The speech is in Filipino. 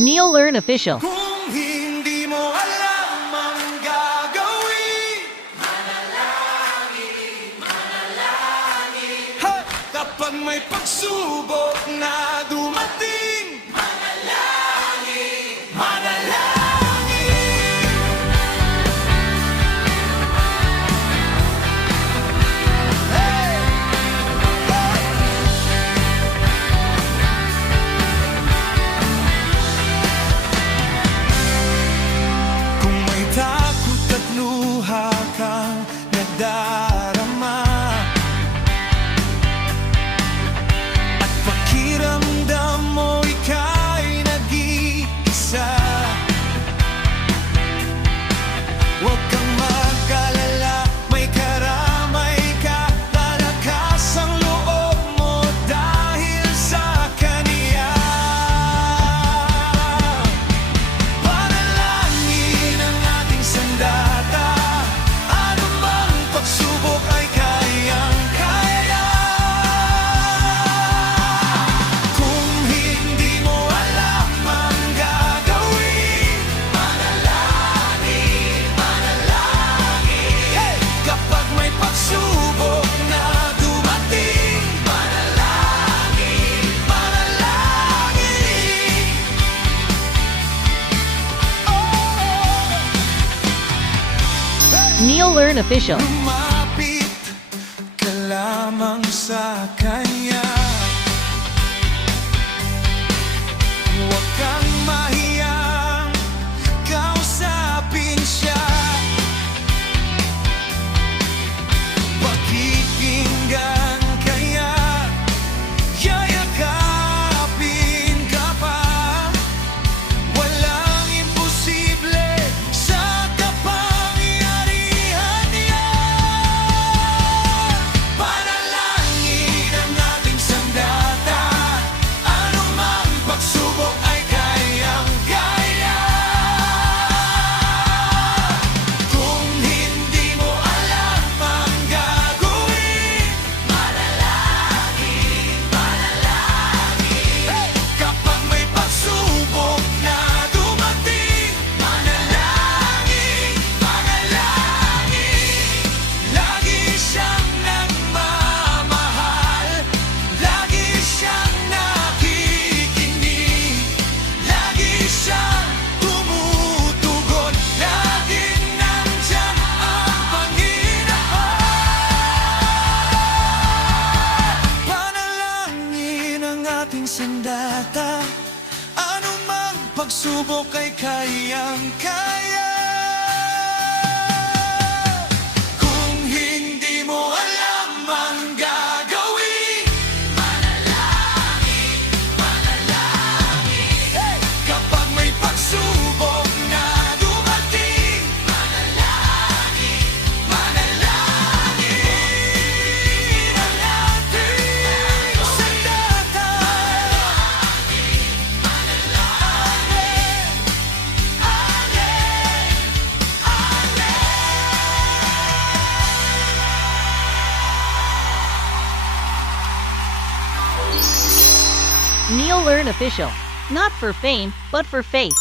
NeoLearn Official. Kung hindi mo alam ang gagawin, ha! Kapag may pagsubok na dumating, manalangin. Hey! Kung may takot at luha kang nadarama, at pakiramdam mo ika'y nag-iisa, huwag kang mag-alala, may karamay ka, lalakas ang loob mo dahil sa Kaniya. Panalangin ang ating sandata, anumang pagsubok ay kayang-kaya. Kung hindi mo alam ang gagawin, hey! Kapag may pagsubok na dumating, manalangin. NeoLearn Official. Lumapit ka lamang sa Kanya. Huwag kang mahiyang kausapin Siya. Pakikinggan kaya, yayakapin ka pa. Walang imposible sa kapangyarihan niya. Panalangin ang ating sandata, anumang pagsubok ay kayang-kaya. Kung hindi mo alam ang gagawin, hey! Kapag may pagsubok na dumating, manalangin. Lagi siyang nagmamahal, lagi siyang nakikinig, lagi siyang tumutugon, laging nandyan ang Panginoon. Panalangin ang ating sandata, anumang pagsubok ay kayang-kaya. Kung hindi mo alam ang gagawin, hey! Kapag may pagsubok na dumating, manalangin ang ating sandata. NeoLearn Official. Not for fame, but for faith.